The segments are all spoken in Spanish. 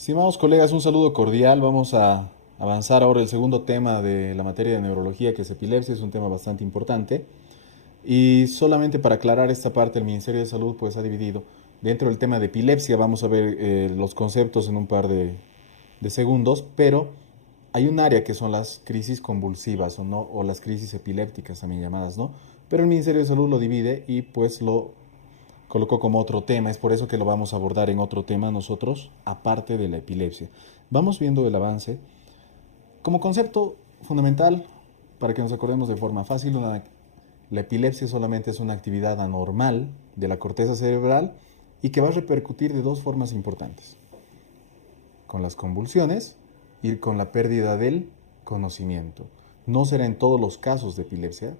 Estimados colegas, un saludo cordial. Vamos a avanzar ahora el segundo tema de la materia de neurología, que es epilepsia. Es un tema bastante importante. Y solamente para aclarar esta parte, el Ministerio de Salud pues ha dividido. Dentro del tema de epilepsia vamos a ver los conceptos en un par de segundos, pero hay un área que son las crisis convulsivas o, no, o las crisis epilépticas también llamadas, ¿no? Pero el Ministerio de Salud lo divide y pues lo colocó como otro tema. Es por eso que lo vamos a abordar en otro tema nosotros, aparte de la epilepsia. Vamos viendo el avance. Como concepto fundamental, para que nos acordemos de forma fácil, la epilepsia solamente es una actividad anormal de la corteza cerebral y que va a repercutir de dos formas importantes: con las convulsiones y con la pérdida del conocimiento. No será en todos los casos de epilepsia,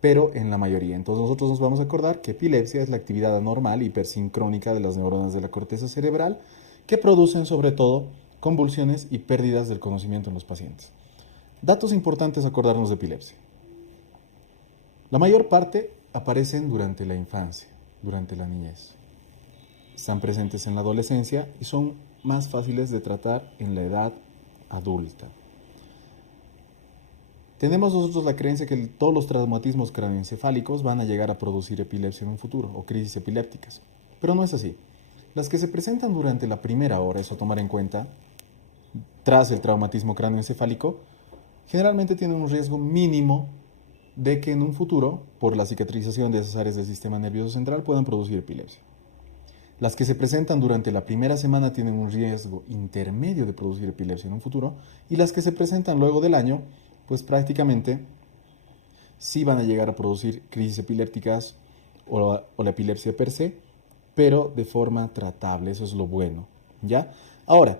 pero en la mayoría. Entonces nosotros nos vamos a acordar que epilepsia es la actividad anormal hipersincrónica de las neuronas de la corteza cerebral que producen sobre todo convulsiones y pérdidas del conocimiento en los pacientes. Datos importantes a acordarnos de epilepsia. La mayor parte aparecen durante la infancia, durante la niñez. Están presentes en la adolescencia y son más fáciles de tratar en la edad adulta. Tenemos nosotros la creencia que todos los traumatismos craneoencefálicos van a llegar a producir epilepsia en un futuro o crisis epilépticas, pero no es así. Las que se presentan durante la primera hora, eso a tomar en cuenta, tras el traumatismo craneoencefálico, generalmente tienen un riesgo mínimo de que en un futuro, por la cicatrización de esas áreas del sistema nervioso central, puedan producir epilepsia. Las que se presentan durante la primera semana tienen un riesgo intermedio de producir epilepsia en un futuro, y las que se presentan luego del año, pues prácticamente sí van a llegar a producir crisis epilépticas o la epilepsia per se, pero de forma tratable. Eso es lo bueno, ¿ya? Ahora,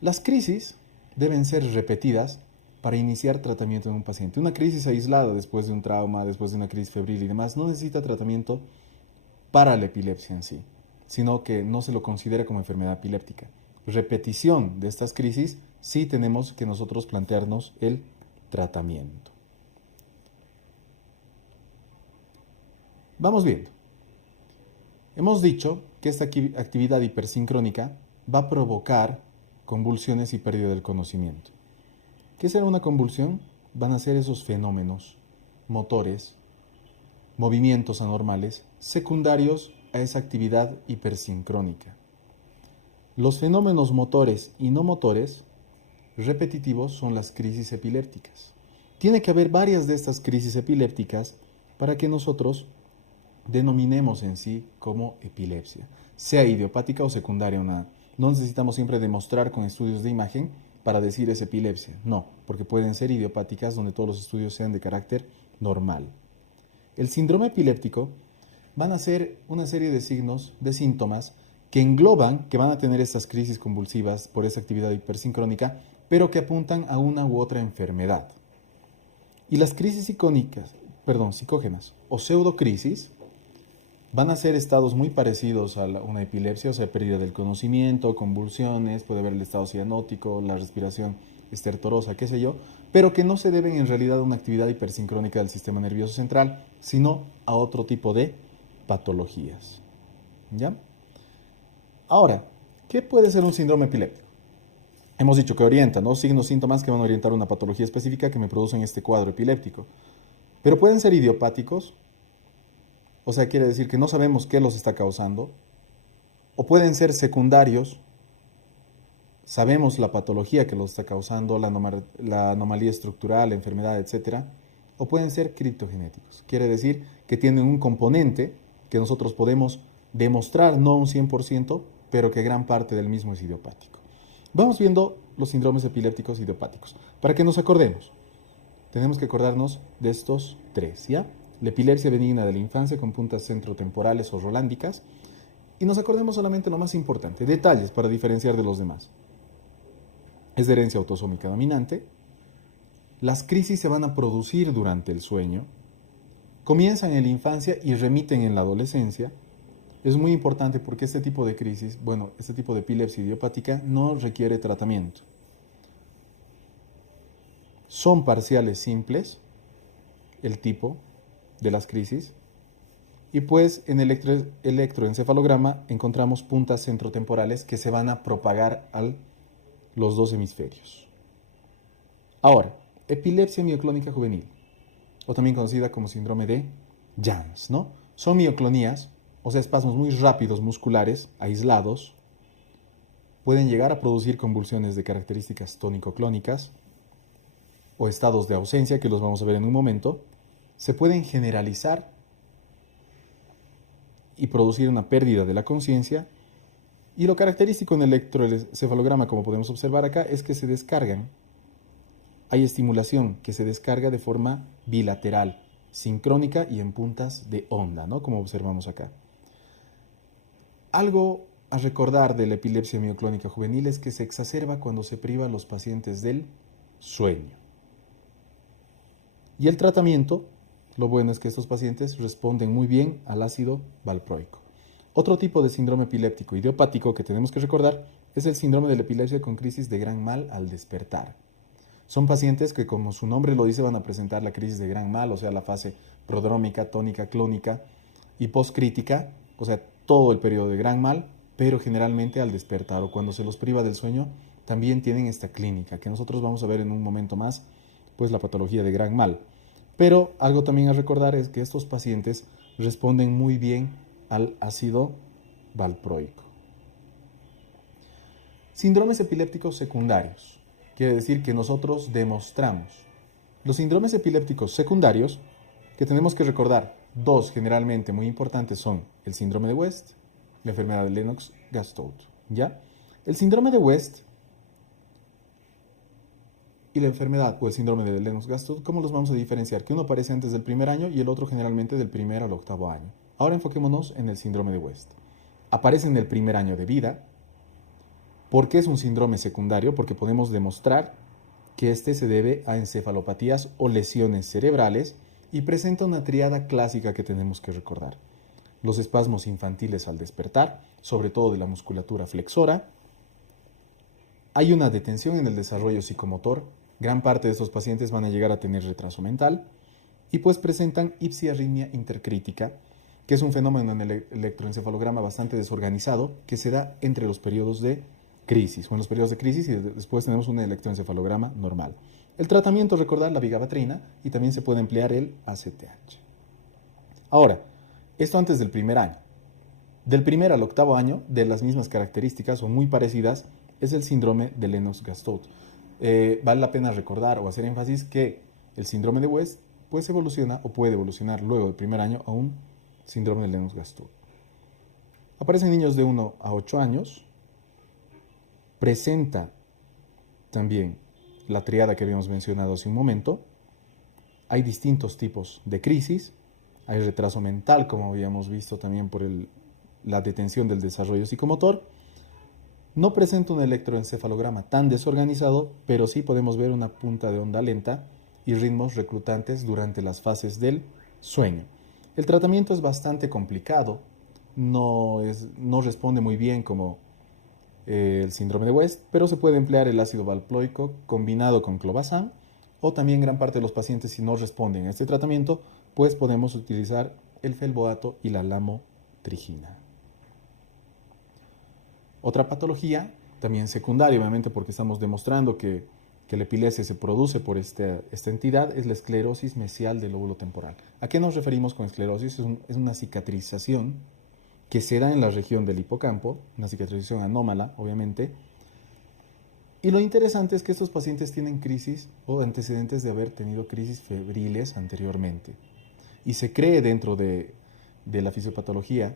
las crisis deben ser repetidas para iniciar tratamiento en un paciente. Una crisis aislada después de un trauma, después de una crisis febril y demás, no necesita tratamiento para la epilepsia en sí, sino que no se lo considera como enfermedad epiléptica. Repetición de estas crisis, sí tenemos que nosotros plantearnos el tratamiento. Vamos viendo. Hemos dicho que esta actividad hipersincrónica va a provocar convulsiones y pérdida del conocimiento. ¿Qué será una convulsión? Van a ser esos fenómenos motores, movimientos anormales secundarios a esa actividad hipersincrónica. Los fenómenos motores y no motores repetitivos son las crisis epilépticas. Tiene que haber varias de estas crisis epilépticas para que nosotros denominemos en sí como epilepsia, sea idiopática o secundaria. No necesitamos siempre demostrar con estudios de imagen para decir es epilepsia, no, porque pueden ser idiopáticas donde todos los estudios sean de carácter normal. El síndrome epiléptico van a ser una serie de signos, de síntomas que engloban, que van a tener estas crisis convulsivas por esa actividad hipersincrónica, pero que apuntan a una u otra enfermedad. Y las crisis psicógenas o pseudocrisis van a ser estados muy parecidos a una epilepsia, o sea, pérdida del conocimiento, convulsiones, puede haber el estado cianótico, la respiración estertorosa, qué sé yo, pero que no se deben en realidad a una actividad hipersincrónica del sistema nervioso central, sino a otro tipo de patologías. ¿Ya? Ahora, ¿qué puede ser un síndrome epiléptico? Hemos dicho que orienta, ¿no? Signos, síntomas que van a orientar una patología específica que me producen este cuadro epiléptico. Pero pueden ser idiopáticos, o sea, quiere decir que no sabemos qué los está causando, o pueden ser secundarios, sabemos la patología que los está causando, la anomalía estructural, la enfermedad, etcétera, o pueden ser criptogenéticos. Quiere decir que tienen un componente que nosotros podemos demostrar, no un 100%, pero que gran parte del mismo es idiopático. Vamos viendo los síndromes epilépticos idiopáticos. Para que nos acordemos, tenemos que acordarnos de estos tres, ¿ya? La epilepsia benigna de la infancia con puntas centrotemporales o rolándicas. Y nos acordemos solamente lo más importante, detalles para diferenciar de los demás. Es de herencia autosómica dominante. Las crisis se van a producir durante el sueño. Comienzan en la infancia y remiten en la adolescencia. Es muy importante porque este tipo de crisis, este tipo de epilepsia idiopática no requiere tratamiento. Son parciales simples, el tipo de las crisis, Y pues en el electroencefalograma encontramos puntas centrotemporales que se van a propagar a los dos hemisferios. Ahora, epilepsia mioclónica juvenil, o también conocida como síndrome de Jans, ¿no? Son mioclonías, o sea, espasmos muy rápidos musculares, aislados. Pueden llegar a producir convulsiones de características tónico-clónicas o estados de ausencia, que los vamos a ver en un momento. Se pueden generalizar y producir una pérdida de la conciencia. Y lo característico en el electroencefalograma, como podemos observar acá, es que se descargan. Hay estimulación que se descarga de forma bilateral, sincrónica y en puntas de onda, ¿no? Como observamos acá. Algo a recordar de la epilepsia mioclónica juvenil es que se exacerba cuando se priva a los pacientes del sueño. Y el tratamiento, lo bueno es que estos pacientes responden muy bien al ácido valproico. Otro tipo de síndrome epiléptico idiopático que tenemos que recordar es el síndrome de la epilepsia con crisis de gran mal al despertar. Son pacientes que, como su nombre lo dice, van a presentar la crisis de gran mal, o sea, la fase prodrómica, tónica, clónica y postcrítica, o sea, todo el periodo de gran mal, pero generalmente al despertar o cuando se los priva del sueño, también tienen esta clínica, que nosotros vamos a ver en un momento más, pues la patología de gran mal. Pero algo también a recordar es que estos pacientes responden muy bien al ácido valproico. Síndromes epilépticos secundarios. Quiere decir que nosotros demostramos. Los síndromes epilépticos secundarios, que tenemos que recordar, dos generalmente muy importantes son el síndrome de West, la enfermedad de Lennox-Gastaut, ¿ya? El síndrome de West y la enfermedad o el síndrome de Lennox-Gastaut, ¿cómo los vamos a diferenciar? Que uno aparece antes del primer año y el otro generalmente del primer al octavo año. Ahora enfoquémonos en el síndrome de West. Aparece en el primer año de vida. ¿Por qué es un síndrome secundario? Porque podemos demostrar que este se debe a encefalopatías o lesiones cerebrales y presenta una tríada clásica que tenemos que recordar. Los espasmos infantiles al despertar, sobre todo de la musculatura flexora. Hay una detención en el desarrollo psicomotor. Gran parte de estos pacientes van a llegar a tener retraso mental y pues presentan ipsiarritmia intercrítica, que es un fenómeno en el electroencefalograma bastante desorganizado que se da entre los periodos de crisis, o en los periodos de crisis y después tenemos un electroencefalograma normal. El tratamiento, recordar la vigabatrina y también se puede emplear el ACTH. Ahora, esto antes del primer año. Del primer al octavo año, de las mismas características o muy parecidas, es el síndrome de Lennox-Gastaut. Vale la pena recordar o hacer énfasis que el síndrome de West pues evoluciona o puede evolucionar luego del primer año a un síndrome de Lennox-Gastaut. Aparecen niños de 1 a 8 años. Presenta también la triada que habíamos mencionado hace un momento. Hay distintos tipos de crisis. Hay retraso mental, como habíamos visto también por la detención del desarrollo psicomotor. No presenta un electroencefalograma tan desorganizado, pero sí podemos ver una punta de onda lenta y ritmos reclutantes durante las fases del sueño. El tratamiento es bastante complicado, no responde muy bien como el síndrome de West, pero se puede emplear el ácido valproico combinado con clobazam, o también gran parte de los pacientes, si no responden a este tratamiento, pues podemos utilizar el felboato y la lamotrigina. Otra patología, también secundaria, obviamente porque estamos demostrando que la epilepsia se produce por esta entidad, es la esclerosis mesial del lóbulo temporal. ¿A qué nos referimos con esclerosis? Es una cicatrización que se da en la región del hipocampo, una cicatrización anómala, obviamente. Y lo interesante es que estos pacientes tienen crisis o antecedentes de haber tenido crisis febriles anteriormente. Y se cree dentro de la fisiopatología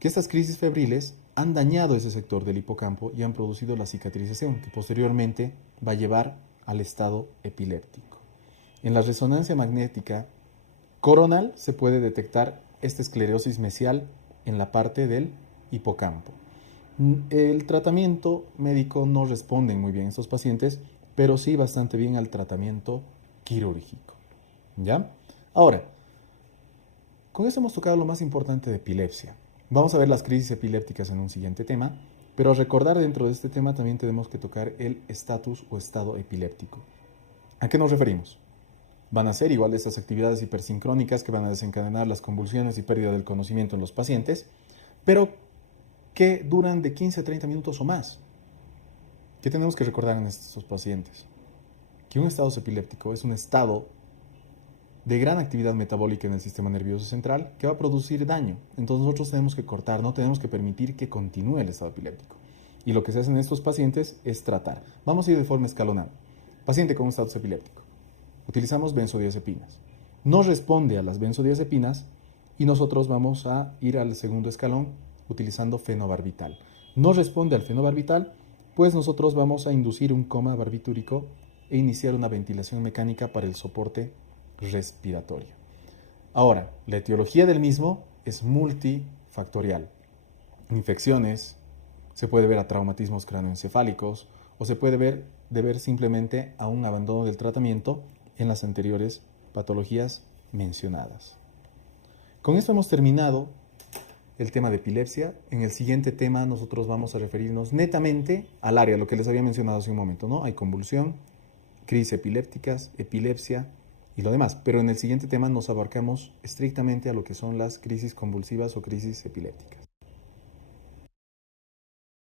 que estas crisis febriles han dañado ese sector del hipocampo y han producido la cicatrización, que posteriormente va a llevar al estado epiléptico. En la resonancia magnética coronal se puede detectar esta esclerosis mesial en la parte del hipocampo. El tratamiento médico no responde muy bien a estos pacientes, pero sí bastante bien al tratamiento quirúrgico. ¿Ya? Ahora, con esto hemos tocado lo más importante de epilepsia. Vamos a ver las crisis epilépticas en un siguiente tema, pero a recordar dentro de este tema también tenemos que tocar el estatus o estado epiléptico. ¿A qué nos referimos? van a ser igual estas actividades hipersincrónicas que van a desencadenar las convulsiones y pérdida del conocimiento en los pacientes, pero que duran de 15 a 30 minutos o más. ¿Qué tenemos que recordar en estos pacientes? Que un estado epiléptico es un estado de gran actividad metabólica en el sistema nervioso central que va a producir daño. Entonces nosotros tenemos que cortar, no tenemos que permitir que continúe el estado epiléptico. Y lo que se hace en estos pacientes es tratar. Vamos a ir de forma escalonada. Paciente con un estado epiléptico. Utilizamos benzodiazepinas. No responde a las benzodiazepinas y nosotros vamos a ir al segundo escalón utilizando fenobarbital. No responde al fenobarbital, pues nosotros vamos a inducir un coma barbitúrico e iniciar una ventilación mecánica para el soporte respiratorio. Ahora, la etiología del mismo es multifactorial. Infecciones, se puede ver a traumatismos cráneoencefálicos o se puede deber simplemente a un abandono del tratamiento en las anteriores patologías mencionadas. Con esto hemos terminado el tema de epilepsia. En el siguiente tema nosotros vamos a referirnos netamente al área, lo que les había mencionado hace un momento, ¿no? Hay convulsión, crisis epilépticas, epilepsia y lo demás. Pero en el siguiente tema nos abarcamos estrictamente a lo que son las crisis convulsivas o crisis epilépticas.